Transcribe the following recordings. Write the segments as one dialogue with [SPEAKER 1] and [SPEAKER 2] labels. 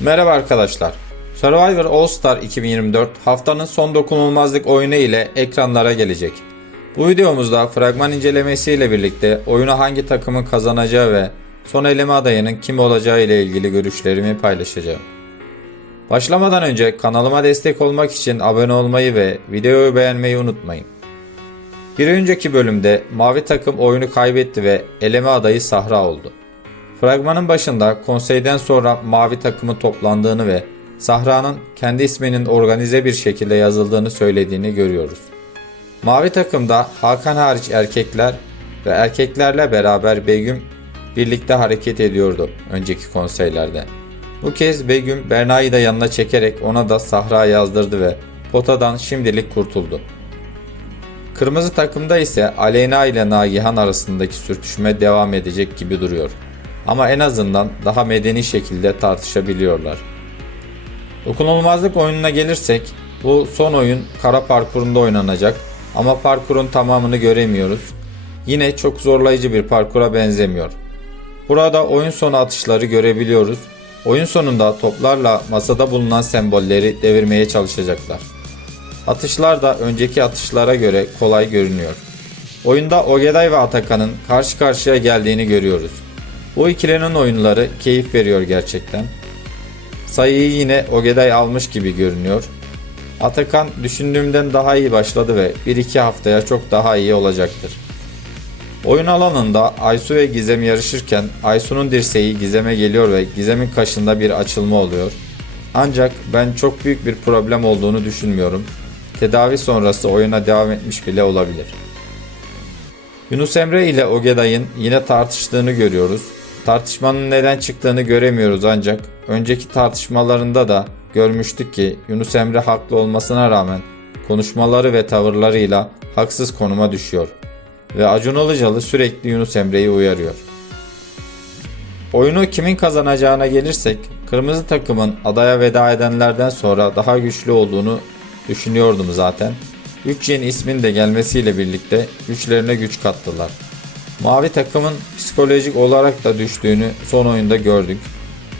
[SPEAKER 1] Merhaba arkadaşlar. Survivor All Star 2024 haftanın son dokunulmazlık oyunu ile ekranlara gelecek. Bu videomuzda fragman incelemesi ile birlikte oyunu hangi takımın kazanacağı ve son eleme adayının kim olacağı ile ilgili görüşlerimi paylaşacağım. Başlamadan önce kanalıma destek olmak için abone olmayı ve videoyu beğenmeyi unutmayın. Bir önceki bölümde mavi takım oyunu kaybetti ve eleme adayı Sahra oldu. Fragmanın başında konseyden sonra mavi takımın toplandığını ve Sahra'nın kendi isminin organize bir şekilde yazıldığını söylediğini görüyoruz. Mavi takımda Hakan hariç erkekler ve erkeklerle beraber Begüm birlikte hareket ediyordu önceki konseylerde. Bu kez Begüm Berna'yı da yanına çekerek ona da Sahra yazdırdı ve potadan şimdilik kurtuldu. Kırmızı takımda ise Aleyna ile Nagihan arasındaki sürtüşme devam edecek gibi duruyor. Ama en azından daha medeni şekilde tartışabiliyorlar. Dokunulmazlık oyununa gelirsek bu son oyun kara parkurunda oynanacak ama parkurun tamamını göremiyoruz. Yine çok zorlayıcı bir parkura benzemiyor. Burada oyun sonu atışları görebiliyoruz. Oyun sonunda toplarla masada bulunan sembolleri devirmeye çalışacaklar. Atışlar da önceki atışlara göre kolay görünüyor. Oyunda Ogeday ve Atakan'ın karşı karşıya geldiğini görüyoruz. Bu ikilinin oyunları keyif veriyor gerçekten. Sayıyı yine Ogeday almış gibi görünüyor. Atakan düşündüğümden daha iyi başladı ve 1-2 haftaya çok daha iyi olacaktır. Oyun alanında Aysu ve Gizem yarışırken Aysu'nun dirseği Gizem'e geliyor ve Gizem'in kaşında bir açılma oluyor. Ancak ben çok büyük bir problem olduğunu düşünmüyorum. Tedavi sonrası oyuna devam etmiş bile olabilir. Yunus Emre ile Ogeday'ın yine tartıştığını görüyoruz. Tartışmanın neden çıktığını göremiyoruz ancak önceki tartışmalarında da görmüştük ki Yunus Emre haklı olmasına rağmen konuşmaları ve tavırlarıyla haksız konuma düşüyor ve Acun Ilıcalı sürekli Yunus Emre'yi uyarıyor. Oyunu kimin kazanacağına gelirsek kırmızı takımın adaya veda edenlerden sonra daha güçlü olduğunu düşünüyordum zaten. 3 yeni ismin de gelmesiyle birlikte güçlerine güç kattılar. Mavi takımın psikolojik olarak da düştüğünü son oyunda gördük.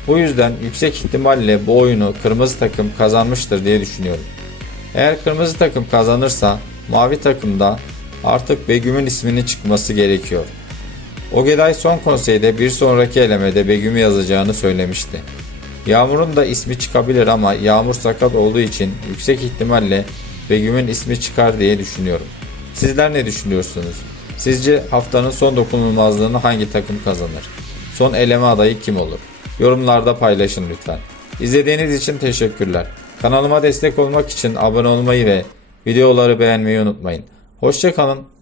[SPEAKER 1] Bu yüzden yüksek ihtimalle bu oyunu kırmızı takım kazanmıştır diye düşünüyorum. Eğer kırmızı takım kazanırsa mavi takımda artık Begüm'ün isminin çıkması gerekiyor. Ogeday son konseyde bir sonraki elemede Begüm'ü yazacağını söylemişti. Yağmur'un da ismi çıkabilir ama Yağmur sakat olduğu için yüksek ihtimalle Begüm'ün ismi çıkar diye düşünüyorum. Sizler ne düşünüyorsunuz? Sizce haftanın son dokunulmazlığını hangi takım kazanır? Son eleme adayı kim olur? Yorumlarda paylaşın lütfen. İzlediğiniz için teşekkürler. Kanalıma destek olmak için abone olmayı ve videoları beğenmeyi unutmayın. Hoşçakalın.